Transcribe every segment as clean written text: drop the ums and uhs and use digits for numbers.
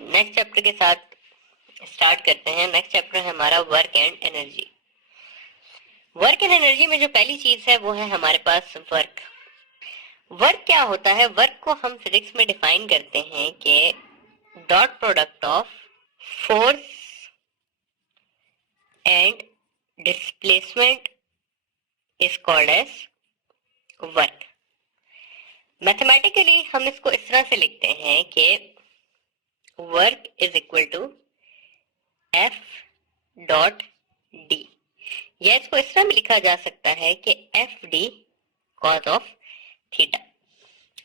Next chapter के साथ start करते हैं। नेक्स्ट चैप्टर है हमारा work and energy. Work and energy में जो पहली चीज है वो है हमारे पास वर्क। वर्क क्या होता है? वर्क को हम फिजिक्स में डिफाइन करते हैं कि dot product of force and displacement is called as work. Mathematically हम इसको इस तरह से लिखते हैं कि work is equal to F dot d, या इसको इस तरह में लिखा जा सकता है कि F d cos of theta.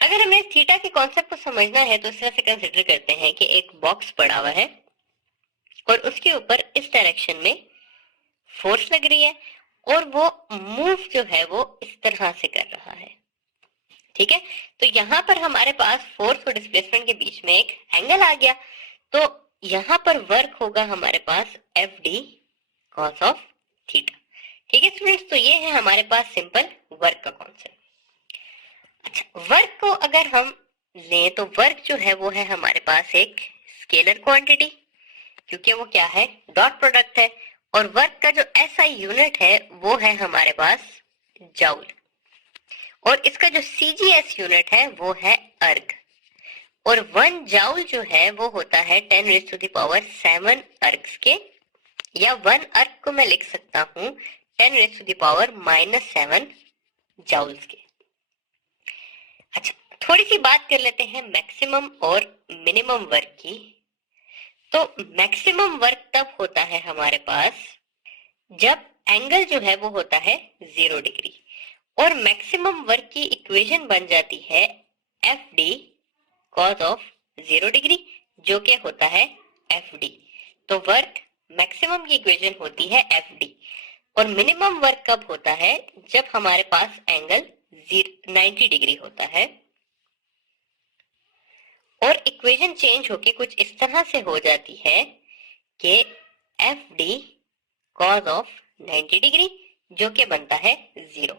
अगर हमें थीटा के कॉन्सेप्ट को समझना है तो इस तरह से कंसिडर करते हैं कि एक बॉक्स पड़ा हुआ है और उसके ऊपर इस डायरेक्शन में फोर्स लग रही है और वो मूव जो है वो इस तरह से कर रहा है। ठीक है, तो यहाँ पर हमारे पास फोर्स और डिस्प्लेसमेंट के बीच में एक एंगल आ गया, तो यहाँ पर वर्क होगा हमारे पास F D cos of theta. ठीक है स्टूडेंट्स, तो ये है हमारे पास सिंपल वर्क का कॉन्सेप्ट। अच्छा, वर्क को अगर हम लें तो वर्क जो है वो है हमारे पास एक स्केलर क्वांटिटी, क्योंकि वो क्या है? डॉट प्रोडक्ट है। और वर्क का जो एसआई यूनिट है वो है हमारे पास जाउल, और इसका जो सीजीएस यूनिट है वो है अर्ग। और 1 जाउल जो है वो होता है 10⁻⁷ अर्ग्स के, या 1 अर्ग को मैं लिख सकता हूं 10⁻⁻7 जाउल्स के। अच्छा, थोड़ी सी बात कर लेते हैं मैक्सिमम और मिनिमम वर्क की। तो मैक्सिमम वर्क तब होता है हमारे पास जब एंगल जो है वो होता है 0 डिग्री, और मैक्सिमम वर्क की इक्वेशन बन जाती है F d cos of 0 degree, जो कि होता है एफ डी। तो वर्क मैक्सिमम की इक्वेशन होती है एफ डी। और मिनिमम वर्क कब होता है? जब हमारे पास एंगल 90 डिग्री होता है, और इक्वेशन चेंज होके कुछ इस तरह से हो जाती है कि F d cos of 90 degree, जो कि बनता है 0।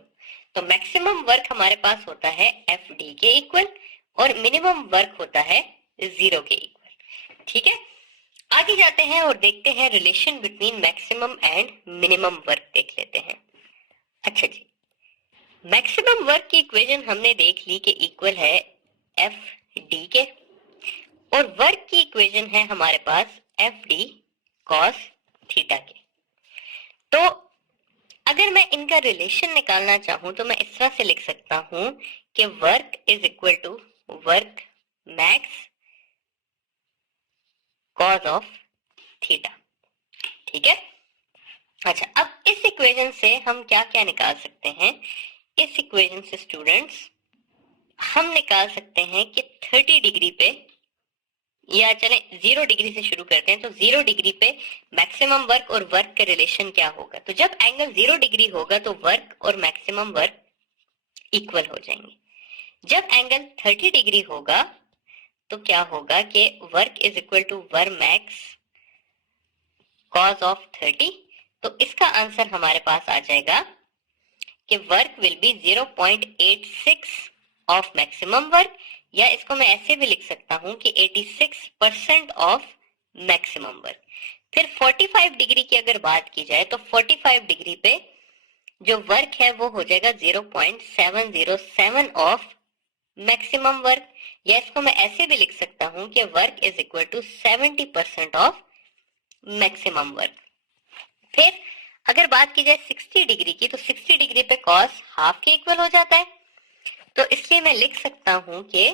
तो मैक्सिमम वर्क हमारे पास होता है एफ डी के इक्वल, और मिनिमम वर्क होता है 0 के इक्वल। ठीक है, आगे जाते हैं और देखते हैं relation between maximum and minimum work देख लेते हैं। अच्छा जी, मैक्सिमम वर्क की इक्वेशन हमने देख ली कि इक्वल है एफ डी के, और वर्क की इक्वेशन है हमारे पास एफ डी कॉस थीटा के। तो अगर मैं इनका रिलेशन निकालना चाहूं तो मैं इस तरह से लिख सकता हूं कि work is equal to work max cos of theta. ठीक है, अच्छा, अब इस इक्वेशन से हम क्या क्या निकाल सकते हैं? इस इक्वेशन से स्टूडेंट्स हम निकाल सकते हैं कि 30 डिग्री पे, या चलें 0 डिग्री से शुरू करते हैं, तो 0 डिग्री पे मैक्सिमम वर्क और वर्क का रिलेशन क्या होगा? तो जब एंगल 0 डिग्री होगा तो वर्क और मैक्सिमम वर्क इक्वल हो जाएंगे। जब एंगल 30 डिग्री होगा तो क्या होगा कि work is equal to work max cos of 30। तो इसका आंसर हमारे पास आ जाएगा कि work will be 0.86 of maximum work, या इसको मैं ऐसे भी लिख सकता हूं कि 86% ऑफ मैक्सिमम वर्क। फिर 45 डिग्री की अगर बात की जाए तो 45 डिग्री पे जो वर्क है वो हो जाएगा 0.707 ऑफ मैक्सिमम वर्क, या इसको मैं ऐसे भी लिख सकता हूं कि work is equal to 70% of maximum work. फिर अगर बात की जाए 60 डिग्री की, तो 60 डिग्री पे कॉस हाफ के इक्वल हो जाता है, तो इसलिए मैं लिख सकता हूं कि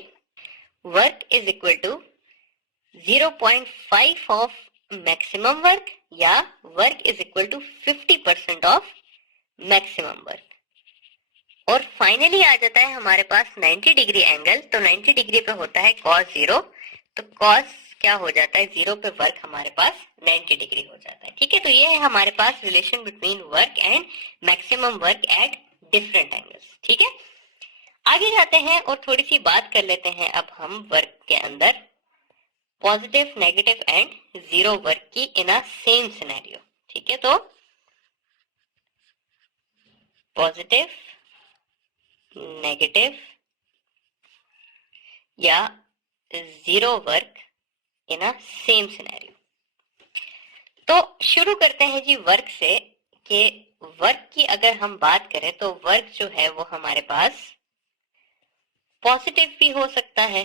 work is equal to 0.5 of maximum work, या work is equal to 50% of maximum work. और फाइनली आ जाता है हमारे पास 90 डिग्री एंगल, तो 90 डिग्री पे होता है cos 0, तो cos क्या हो जाता है? 0 पे वर्क हमारे पास 90 डिग्री हो जाता है। ठीक है, तो ये है हमारे पास relation between work and maximum work at different angles. ठीक है, आगे जाते हैं और थोड़ी सी बात कर लेते हैं अब हम वर्क के अंदर पॉजिटिव, नेगेटिव एंड 0 वर्क की इन अ सेम सिनेरियो। ठीक है, तो पॉजिटिव, नेगेटिव या 0 work in a same scenario. तो शुरू करते हैं जी वर्क से, कि वर्क की अगर हम बात करें तो वर्क जो है वो हमारे पास पॉजिटिव भी हो सकता है,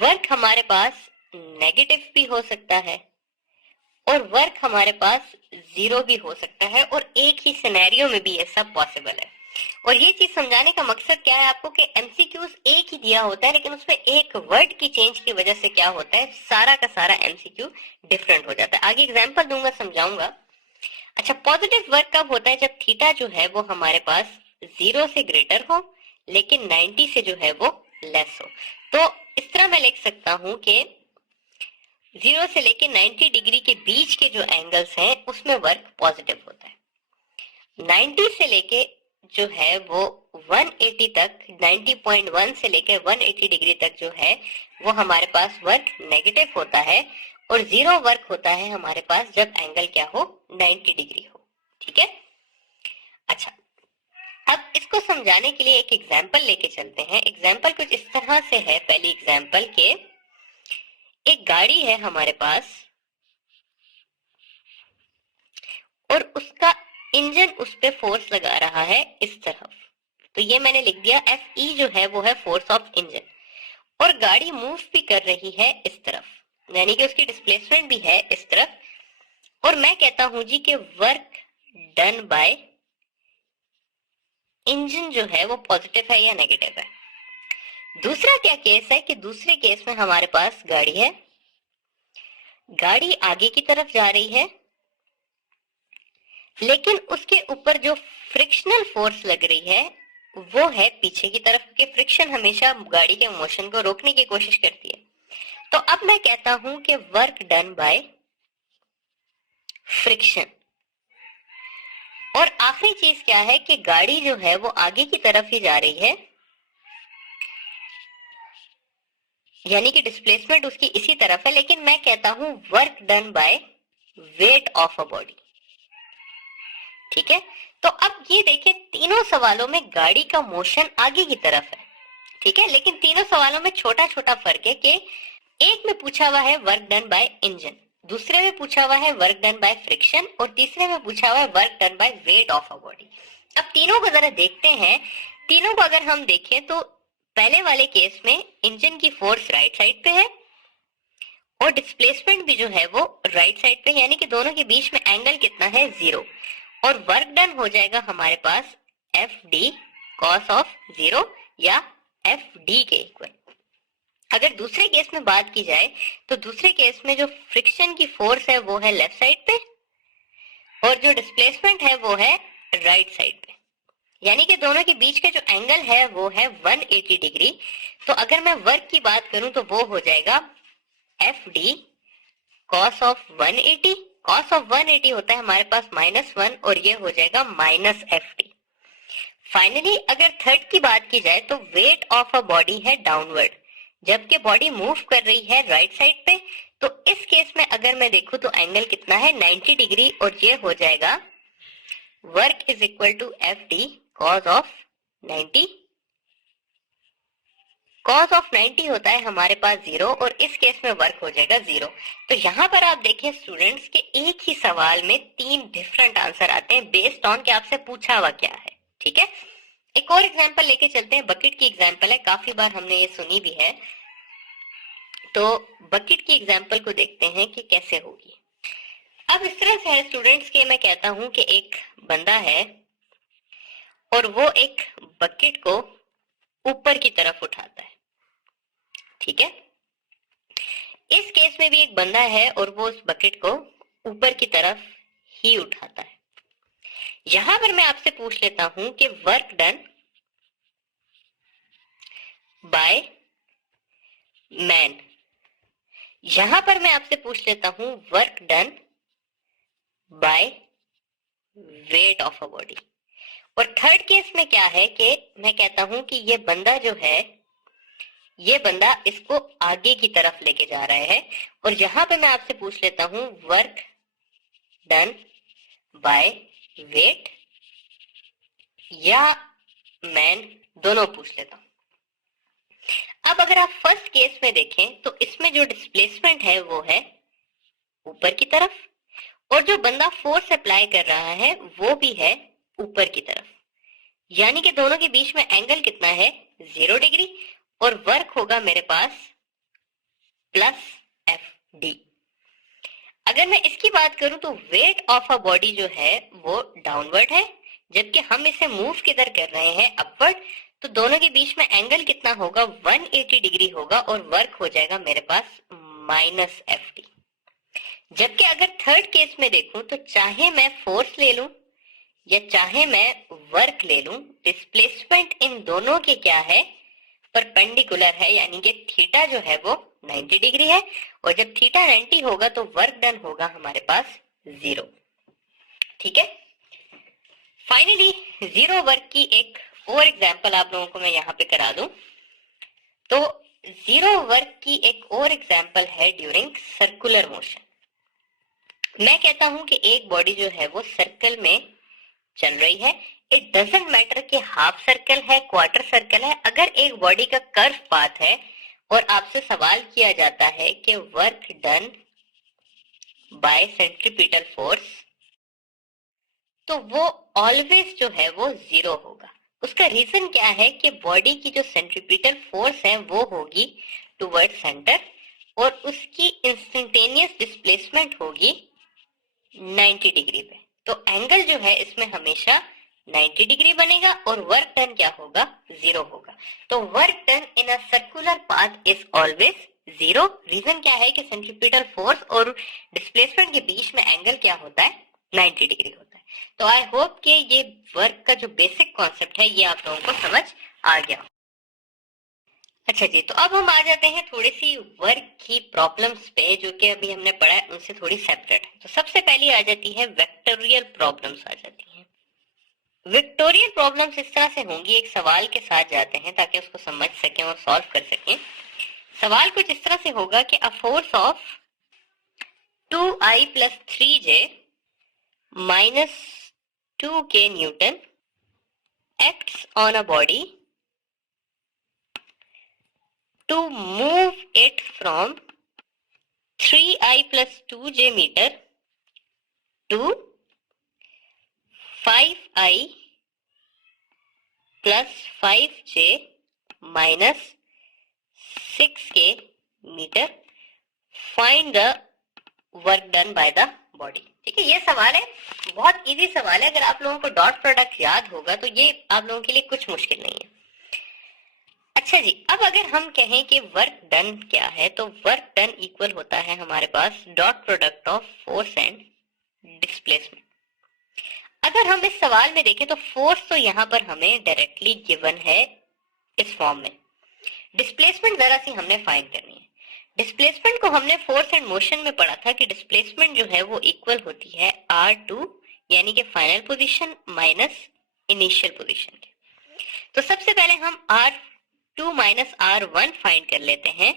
वर्क हमारे पास नेगेटिव भी हो सकता है, और वर्क हमारे पास जीरो भी हो सकता है, और एक ही सिनेरियो में भी ये सब पॉसिबल है। और ये चीज समझाने का मकसद क्या है आपको, कि एमसीक्यूज एक ही दिया होता है, लेकिन उसमें एक वर्ड की चेंज की वजह से क्या होता है, सारा का सारा एमसीक्यू डिफरेंट हो जाता है। आगे एग्जांपल दूंगा, समझाऊंगा। अच्छा, पॉजिटिव वर्क कब होता है, जब थीटा जो है वो हमारे पास 0 से ग्रेटर हो, लेकिन 90 से जो है वो लेस हो। तो इस तरह मैं लिख सकता हूं कि 0 से लेके 90 डिग्री के बीच के जो एंगल्स हैं उसमें वर्क पॉजिटिव होता है। 90 से लेके जो है वो 180 तक, 90.1 से लेकर 180 डिग्री तक जो है वो हमारे पास वर्क नेगेटिव होता है, और जीरो वर्क होता है हमारे पास जब एंगल क्या हो, 90 डिग्री हो। ठीक है। अच्छा, अब इसको समझाने के लिए एक एग्जाम्पल लेके चलते हैं। एग्जाम्पल कुछ इस तरह से है। पहली एग्जाम्पल के, एक गाड़ी है हमारे पास और उसका इंजन उस पे फोर्स लगा रहा है इस तरफ। तो ये मैंने लिख दिया, एफ ई जो है वो है फोर्स ऑफ इंजन, और गाड़ी मूव भी कर रही है इस तरफ, यानी कि उसकी डिस्प्लेसमेंट भी है इस तरफ। और मैं कहता हूं जी कि वर्क डन बाय इंजन जो है वो पॉजिटिव है या नेगेटिव है। दूसरा क्या केस है, कि दूसरे केस में हमारे पास गाड़ी है, गाड़ी आगे की तरफ जा रही है, लेकिन उसके ऊपर जो फ्रिक्शनल फोर्स लग रही है वो है पीछे की तरफ, के फ्रिक्शन हमेशा गाड़ी के मोशन को रोकने की कोशिश करती है। तो अब मैं कहता हूं कि वर्क डन बाय फ्रिक्शन। और आखिरी चीज क्या है, कि गाड़ी जो है वो आगे की तरफ ही जा रही है, यानी कि डिस्प्लेसमेंट उसकी इसी तरफ है, लेकिन मैं कहता हूं work done by weight of a body. ठीक है। तो अब ये देखिए, तीनों सवालों में गाड़ी का मोशन आगे की तरफ है। ठीक है, लेकिन तीनों सवालों में छोटा छोटा फर्क है, कि एक में पूछा हुआ है वर्क डन बाय इंजन, दूसरे में पूछा हुआ है वर्क डन बाय फ्रिक्शन, और तीसरे में पूछा हुआ है work done by weight of a body. अब तीनों को जरा देखते हैं। तीनों को अगर हम देखें तो पहले वाले केस में इंजन की फोर्स राइट साइड पे है, और डिस्प्लेसमेंट भी जो है वो राइट साइड पे, यानी कि दोनों के बीच में एंगल कितना है, 0। और वर्क डन हो जाएगा हमारे पास एफ डी कॉस ऑफ 0, या एफ डी के इक्वल। अगर दूसरे केस में बात की जाए तो दूसरे केस में जो फ्रिक्शन की फोर्स है वो है लेफ्ट साइड पे, और जो डिस्प्लेसमेंट है वो है राइट साइड पे, यानी कि दोनों के बीच का जो एंगल है वो है 180 डिग्री। तो अगर मैं वर्क की बात करूं तो वो हो जाएगा F D cos of 180। Cos of 180 होता है हमारे पास -1, और ये हो जाएगा माइनस एफ डी। फाइनली अगर थर्ड की बात की जाए तो वेट ऑफ अ बॉडी है डाउनवर्ड, जबकि बॉडी मूव कर रही है राइट साइड पे। तो इस केस में अगर मैं देखूं तो एंगल कितना है, 90 डिग्री, और ये हो जाएगा work is equal to F d cos of 90। Cos of 90 होता है हमारे पास 0, और इस केस में वर्क हो जाएगा 0। तो यहाँ पर आप देखें स्टूडेंट्स के एक ही सवाल में 3 डिफरेंट आंसर आते हैं बेस्ड ऑन कि आपसे पूछा हुआ क्या है। ठीक है। एक और एग्जांपल लेके चलते हैं। बकेट की एग्जांपल है, काफी बार हमने ये सुनी भी है। तो बकेट की एग्जांपल को देखते हैं कि कैसे होगी। अब इस तरह से है स्टूडेंट्स के, मैं कहता हूं कि एक बंदा है और वो एक बकेट को ऊपर की तरफ उठाता है। ठीक है। इस केस में भी एक बंदा है और वो उस बकेट को ऊपर की तरफ ही उठाता है। यहां पर मैं आपसे पूछ लेता हूं कि वर्क डन बाय मैन। यहां पर मैं आपसे पूछ लेता हूं work done by weight of a body. और थर्ड केस में क्या है कि मैं कहता हूं कि ये बंदा जो है, ये बंदा इसको आगे की तरफ लेके जा रहा है, और यहां पे मैं आपसे पूछ लेता हूं वर्क डन बाय वेट या मैन, दोनों पूछ लेता हूं। अब अगर आप फर्स्ट केस में देखें तो इसमें जो डिस्प्लेसमेंट है वो है ऊपर की तरफ, और जो बंदा फोर्स अप्लाई कर रहा है वो भी है ऊपर की तरफ, यानी कि दोनों के बीच में एंगल कितना है 0 डिग्री, और वर्क होगा मेरे पास प्लस एफ डी। अगर मैं इसकी बात करूं तो वेट ऑफ अ बॉडी जो है वो डाउनवर्ड है, जबकि हम इसे मूव किधर कर रहे हैं अपवर्ड, तो दोनों के बीच में एंगल कितना होगा 180 डिग्री होगा, और वर्क हो जाएगा मेरे पास माइनस एफ डी। जबकि अगर थर्ड केस में देखूं तो चाहे मैं फोर्स ले लूं या चाहे मैं वर्क ले लूं, डिस्प्लेसमेंट इन दोनों के क्या है परपेंडिकुलर है, यानी कि थीटा जो है वो 90 डिग्री है, और जब थीटा 90 होगा तो वर्क डन होगा हमारे पास 0। ठीक है, फाइनली 0 वर्क की एक और एग्जांपल आप लोगों को मैं यहाँ पे करा दूं तो 0 वर्क की एक और एग्जांपल है ड्यूरिंग सर्कुलर मोशन। मैं कहता हूं कि एक बॉडी जो है वो सर्कल में चल रही है, इट डजंट मैटर कि हाफ सर्कल है क्वार्टर सर्कल है, अगर एक बॉडी का कर्व पाथ है और आपसे सवाल किया जाता है कि work done bye centripetal force, तो वो ऑलवेज जो है वो 0 होगा। उसका रीजन क्या है कि बॉडी की जो सेंट्रीपिटल फोर्स है वो होगी टुवर्ड सेंटर, और उसकी इंस्टेंटेनियस डिस्प्लेसमेंट होगी 90 डिग्री पे, तो एंगल जो है इसमें हमेशा 90 डिग्री बनेगा, और वर्क डन क्या होगा 0 होगा। तो work done in a circular path is always 0। Reason क्या है कि सेंट्रीपिटल फोर्स और डिस्प्लेसमेंट के बीच में एंगल क्या होता है 90 डिग्री होता है। तो आई होप कि ये वर्क का जो बेसिक कॉन्सेप्ट है ये आप लोगों को समझ आ गया। अच्छा जी, तो अब हम आ जाते हैं थोड़ी सी वर्क की प्रॉब्लम्स पे, जो कि अभी हमने पढ़ा है उनसे थोड़ी सेपरेट है। तो सबसे पहली आ जाती है वेक्टोरियल प्रॉब्लम्स आ जाती हैं। वेक्टोरियल प्रॉब्लम्स इस तरह से होंगी, एक सवाल के साथ जाते हैं ताकि उसको समझ सकें और सॉल्व कर सकें। सवाल कुछ इस तरह से होगा कि a force of 2i + 3j - 2k Newton acts on a body to move it from 3i + 2j meter to 5i + 5j - 6k मीटर। Find the work done by the body. ठीक है, ये सवाल है, बहुत इजी सवाल है। अगर आप लोगों को डॉट प्रोडक्ट याद होगा तो ये आप लोगों के लिए कुछ मुश्किल नहीं है। अच्छा जी, अब अगर हम कहें कि वर्क डन क्या है, तो वर्क डन इक्वल होता है हमारे पास dot product of force and displacement. अगर हम इस सवाल में देखें तो फोर्स तो यहाँ पर हमें डायरेक्टली गिवन है इस फॉर्म में, डिस्प्लेसमेंट जरा सी हमने फाइंड करनी है। डिस्प्लेसमेंट को हमने फोर्स एंड मोशन में पढ़ा था कि डिस्प्लेसमेंट जो है वो इक्वल होती है r2 यानी कि final position minus initial position के। तो सबसे पहले हम r2 - r1 फाइंड कर लेते हैं।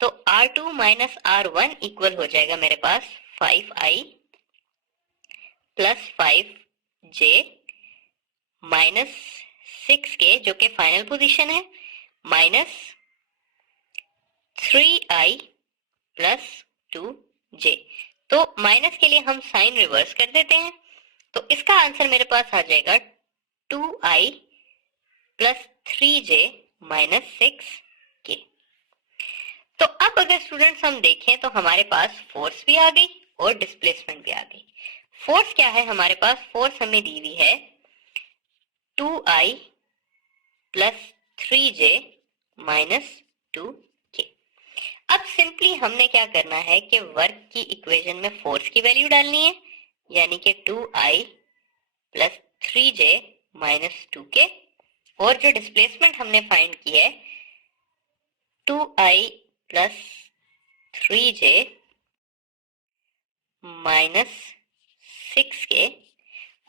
तो r2 - r1 इक्वल हो जाएगा मेरे पास 5i + 5j - 6k जो कि फाइनल पोजीशन है, माइनस 3i + 2j। तो माइनस के लिए हम साइन रिवर्स कर देते हैं, तो इसका आंसर मेरे पास आ जाएगा 2i + 3j - 6k। तो अब अगर स्टूडेंट्स हम देखें तो हमारे पास फोर्स भी आ गई और डिस्प्लेसमेंट भी आ गई। फोर्स क्या है हमारे पास, फोर्स हमें दी हुई है 2i + 3j - 2k। अब सिंपली हमने क्या करना है कि वर्क की इक्वेशन में फोर्स की वैल्यू डालनी है, यानी कि 2i + 3j - 2k, और जो डिस्प्लेसमेंट हमने फाइंड की है 2i + 3j - 6k,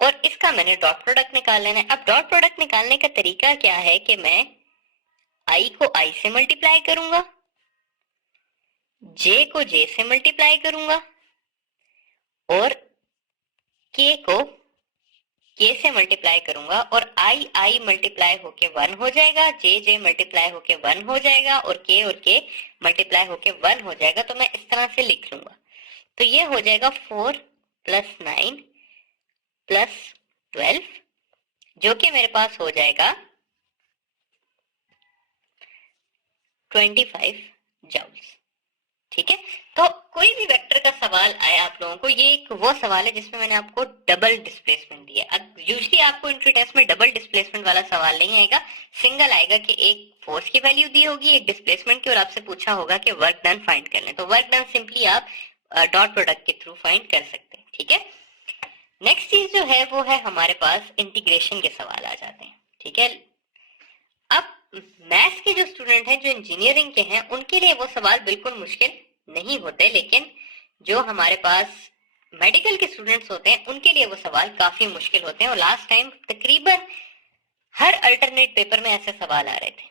और इसका मैंने डॉट प्रोडक्ट निकाल लेना है। अब डॉट प्रोडक्ट निकालने का तरीका क्या है कि मैं i को i से मल्टीप्लाई करूंगा, j को j से मल्टीप्लाई करूंगा, और k को k से मल्टीप्लाई करूंगा और i मल्टीप्लाई होके 1 हो जाएगा, j मल्टीप्लाई होके 1 हो जाएगा और k मल्टीप्लाई होके 1 हो जाएगा। तो मैं इस तरह से लिख लूंगा। तो ये हो जाएगा 4 + 9 + 12, जो कि मेरे पास हो जाएगा 25 जूल्स। ठीक है, तो कोई भी वेक्टर का सवाल आया आप लोगों को, ये एक वो सवाल है जिसमें मैंने आपको डबल डिस्प्लेसमेंट दिया। अब यूजुअली आपको इंट्री टेस्ट में डबल डिस्प्लेसमेंट वाला सवाल नहीं आएगा, सिंगल आएगा कि एक फोर्स की वैल्यू दी होगी, एक डिस्प्लेसमेंट की, और आपसे पूछा होगा कि वर्क डन फाइंड कर लें। तो वर्क डन सिंपली आप डॉट प्रोडक्ट के थ्रू फाइंड कर सकते हैं। ठीक है, नेक्स्ट चीज जो है वो है हमारे पास इंटीग्रेशन के सवाल आ जाते हैं। ठीक है, अब मैथ्स के जो स्टूडेंट हैं, जो इंजीनियरिंग के हैं, उनके लिए वो सवाल बिल्कुल मुश्किल नहीं होते, लेकिन जो हमारे पास मेडिकल के स्टूडेंट्स होते हैं उनके लिए वो सवाल काफी मुश्किल होते हैं। और लास्ट टाइम तकरीबन हर अल्टरनेट पेपर में ऐसे सवाल आ रहे थे।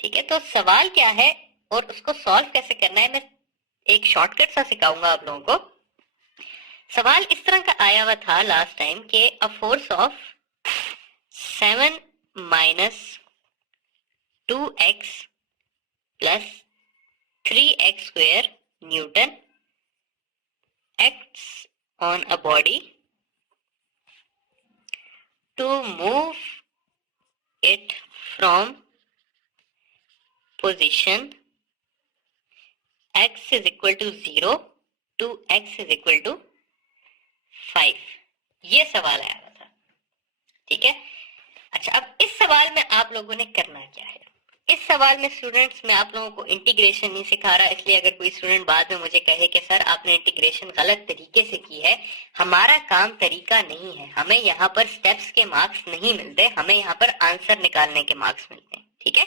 ठीक है, तो सवाल क्या है और उसको सॉल्व कैसे करना है, मैं एक शॉर्टकट सा सिखाऊंगा आप लोगों को। सवाल इस तरह का आया हुआ था लास्ट टाइम के a force of 7 - 2x + 3x² Newton acts on a body to move it from position x = 0 to x = 5। ये सवाल आया हुआ था। ठीक है, अच्छा, अब इस सवाल में आप लोगों ने करना क्या है। इस सवाल में स्टूडेंट्स, मैं आप लोगों को इंटीग्रेशन नहीं सिखा रहा, इसलिए अगर कोई स्टूडेंट बाद में मुझे कहे कि सर आपने इंटीग्रेशन गलत तरीके से की है, हमारा काम तरीका नहीं है, हमें यहाँ पर स्टेप्स के मार्क्स नहीं मिलते, हमें यहाँ पर आंसर निकालने के मार्क्स मिलते हैं। ठीक है,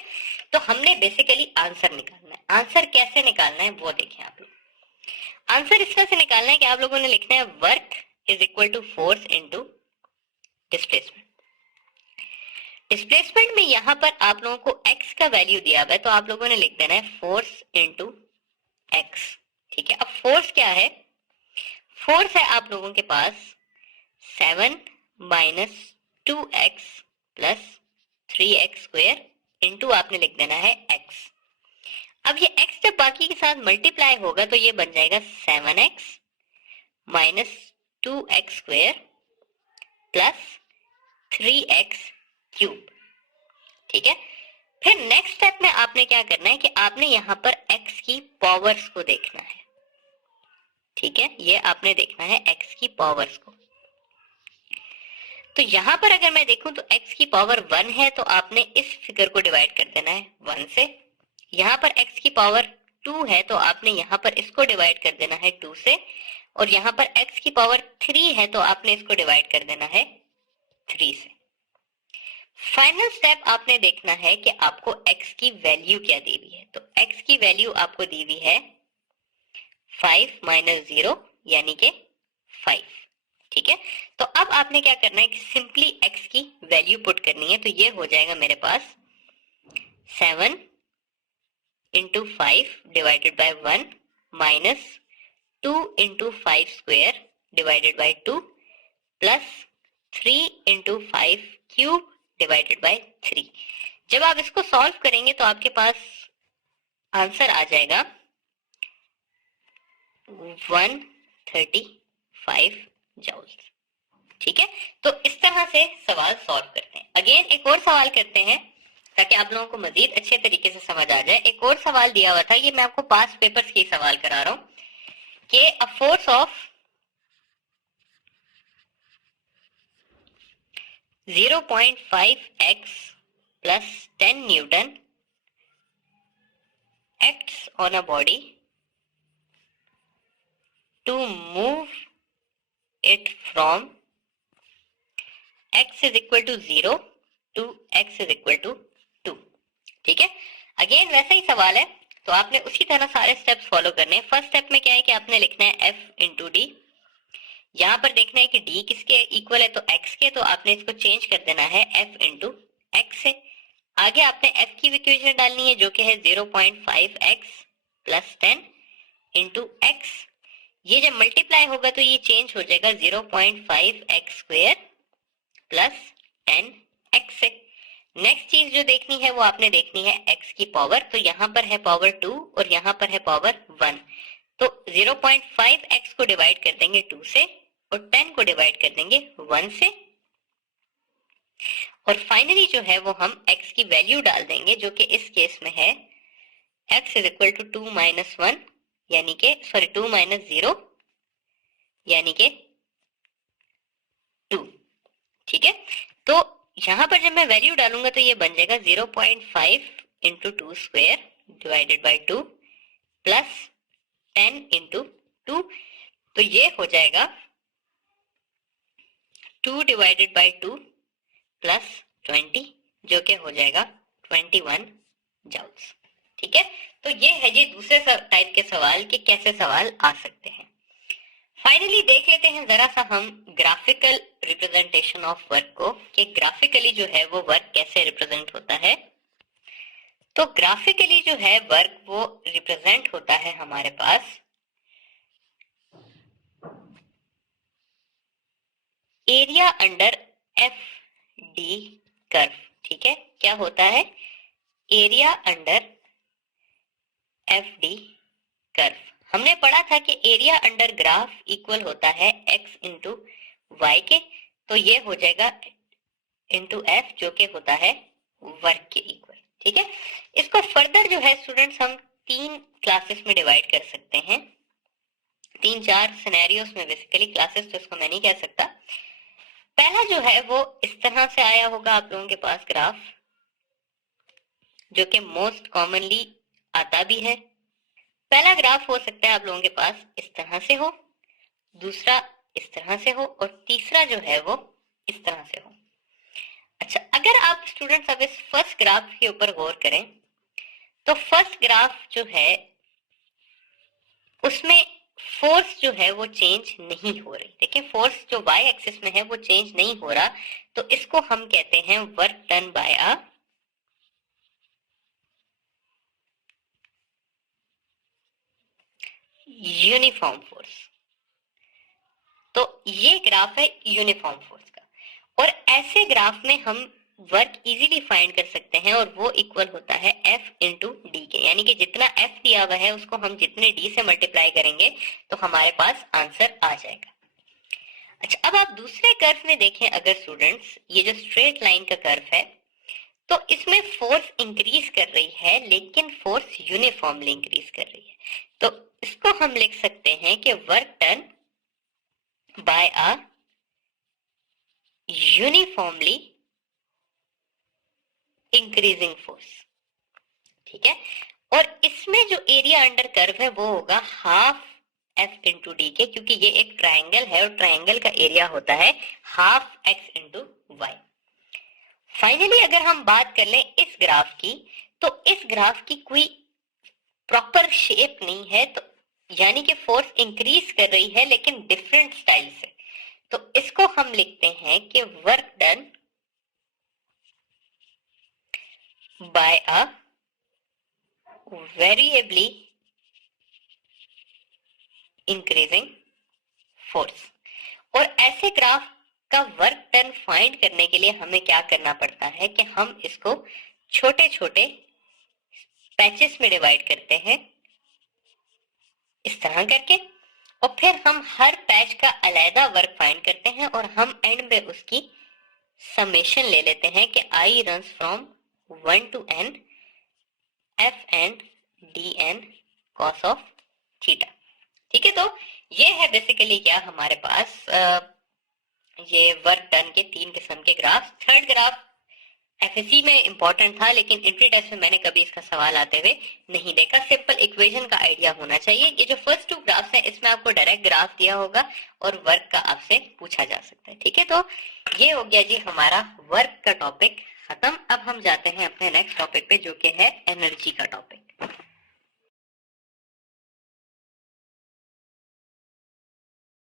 तो हमने बेसिकली आंसर निकालना है। आंसर कैसे निकालना है वो देखें आप लोग। आंसर इस तरह से निकालना है कि आप लोगों ने लिखना है वर्क = फोर्स × डिस्प्लेसमेंट। डिस्प्लेसमेंट में यहां पर आप लोगों को x का वैल्यू दिया हुआ है, तो आप लोगों ने लिख देना है फोर्स × x। ठीक है, अब फोर्स क्या है, फोर्स है आप लोगों के पास 7 - 2x + 3x² इंटू आपने लिख देना है x। अब ये x जब बाकी के साथ मल्टीप्लाई होगा तो ये बन जाएगा 7x - 2x² + 3x³ ठीक है, फिर नेक्स्ट स्टेप में आपने क्या करना है कि आपने यहां पर x की पावर्स को देखना है। ठीक है, ये आपने देखना है x की पावर्स को। तो यहां पर अगर मैं देखूं तो x की पावर 1 है, तो आपने इस फिगर को डिवाइड कर देना है 1 से। यहां पर x की पावर 2 है, तो आपने यहां पर इसको डिवाइड कर देना है 2 से। और यहां पर x की पावर 3 है, तो आपने इसको डिवाइड कर देना है 3 से। फाइनल स्टेप आपने देखना है कि आपको x की वैल्यू क्या दी हुई है। तो x की वैल्यू आपको दी हुई है 5 - 0 यानी कि 5। ठीक है, तो अब आपने क्या करना है कि सिंपली x की वैल्यू पुट करनी है। तो ये हो जाएगा मेरे पास 7 × 5 divided by 1 minus 2 × 5² divided by 2 plus 3 × 5³ divided by 3। जब आप इसको सॉल्व करेंगे तो आपके पास आंसर आ जाएगा 135 जूल्स। ठीक है, तो इस तरह से सवाल सॉल्व करते हैं। अगेन एक और सवाल करते हैं ताकि आप लोगों को मजीद अच्छे तरीके से समझ आ जाए। एक और सवाल दिया हुआ था, ये मैं आपको पास्ट पेपर्स के सवाल करा रहा हूं कि a force of 0.5x plus 10 Newton acts on a body to move it from x = 0 to x = 2। ठीक है, अगेन वैसा ही सवाल है, तो आपने उसी तरह सारे स्टेप्स फॉलो करने हैं। फर्स्ट स्टेप में क्या है कि आपने लिखना है f × d। यहां पर देखना है कि d किसके इक्वल है, तो x के, तो आपने इसको चेंज कर देना है f × x से। आगे आपने f की इक्वेशन डालनी है जो कि है 0.5x + 10 × x। ये जब मल्टीप्लाई होगा तो ये चेंज हो जाएगा 0.5x² प्लस 10x से। नेक्स्ट चीज जो देखनी है वो आपने देखनी है x की पावर, तो यहाँ पर है पावर 2 और यहाँ पर है पावर 1, तो 0.5x को डिवाइड कर देंगे 2 से और 10 को डिवाइड कर देंगे 1 से, और फाइनली जो है वो हम x की वैल्यू डाल देंगे जो कि इस केस में है x is equal to 2 minus 1 यानी के 2 माइनस 0 यानी के 2। ठीक है, तो यहां पर जब मैं वैल्यू डालूंगा तो ये बन जाएगा 0.5 into 2 square divided by 2 plus 10 into 2, तो ये हो जाएगा 2 डिवाइडेड बाई 2 प्लस 20 जो कि हो जाएगा 21 जूल्स। ठीक है, तो ये है जी दूसरे टाइप के सवाल कि कैसे सवाल आ सकते हैं। फाइनली देख लेते हैं जरा सा हम ग्राफिकल रिप्रेजेंटेशन ऑफ वर्क को, कि ग्राफिकली जो है वो वर्क कैसे रिप्रेजेंट होता है। तो ग्राफिकली जो है वर्क वो रिप्रेजेंट होता है हमारे पास area under F D curve. ठीक है, क्या होता है, area under F D curve. हमने पढ़ा था कि एरिया अंडर ग्राफ इक्वल होता है x इंटू वाई के, तो ये हो जाएगा इंटू एफ जो कि होता है वर्क के इक्वल। ठीक है, इसको फर्दर जो है स्टूडेंट्स हम 3 क्लासेस में डिवाइड कर सकते हैं, 3-4 सिनेरियोस में, बेसिकली क्लासेस तो इसको मैं नहीं कह सकता। पहला जो है वो इस तरह से आया होगा आप लोगों के पास ग्राफ, जो कि मोस्ट कॉमनली आता भी है। पहला ग्राफ हो सकता है आप लोगों के पास इस तरह से हो, दूसरा इस तरह से हो और तीसरा जो है वो इस तरह से हो। अच्छा, अगर आप स्टूडेंट्स अब इस फर्स्ट ग्राफ के ऊपर गौर करें तो फर्स्ट ग्राफ जो है उसमें फोर्स जो है वो चेंज नहीं हो रही। देखिए, फोर्स जो वाई एक्सिस में है वो चेंज नहीं हो रहा, तो इसको हम कहते हैं work done bye a uniform force. तो ये ग्राफ है यूनिफॉर्म फोर्स का, और ऐसे ग्राफ में हम वर्क इजीली फाइंड कर सकते हैं, और वो इक्वल होता है F इंटू डी के, यानी कि जितना F दिया हुआ है उसको हम जितने D से मल्टीप्लाई करेंगे तो हमारे पास आंसर आ जाएगा। अच्छा, अब आप दूसरे कर्व में देखें अगर स्टूडेंट्स, ये जो स्ट्रेट लाइन का कर्व है तो इसमें फोर्स इंक्रीज कर रही है लेकिन फोर्स यूनिफॉर्मली इंक्रीज कर रही है, तो इसको हम लिख सकते हैं कि वर्क डन बाय अ यूनिफॉर्मली इंक्रीजिंग फोर्स। ठीक है, और इसमें जो एरिया अंडर कर्व है वो होगा हाफ एफ इंटू डी के, क्योंकि ये एक ट्राइंगल है और ट्राइंगल का एरिया होता है half x into y. Finally अगर हम बात कर लें इस ग्राफ की, तो इस ग्राफ की कोई प्रॉपर शेप नहीं है, तो यानी कि फोर्स इंक्रीज कर रही है लेकिन डिफरेंट स्टाइल से, तो इसको हम लिखते हैं कि वर्क डन बाय अ वेरिएबली इंक्रीजिंग फोर्स। और ऐसे ग्राफ का वर्क डन फाइंड करने के लिए हमें क्या करना पड़ता है कि हम इसको छोटे छोटे पैचेस में डिवाइड करते हैं इस तरह करके, और फिर हम हर पैच का अलग वर्क फाइंड करते हैं और हम एंड में उसकी समेशन ले लेते हैं कि i runs from 1 to n F and D N cos of theta. ठीक है, तो ये है बेसिकली क्या हमारे पास ये वर्क डन के 3 किस्म के ग्राफ। थर्ड ग्राफ एफएससी में इंपॉर्टेंट था लेकिन एंट्री टेस्ट में मैंने कभी इसका सवाल आते हुए नहीं देखा। सिंपल इक्वेशन का आइडिया होना चाहिए। ये जो फर्स्ट 2 ग्राफ्स हैं इसमें आपको डायरेक्ट ग्राफ दिया होगा और वर्क का आपसे पूछा जा सकता है। ठीक है, तो ये हो गया जी हमारा वर्क का टॉपिक खत्म। अब हम जाते हैं अपने नेक्स्ट टॉपिक पे जो कि है एनर्जी का टॉपिक।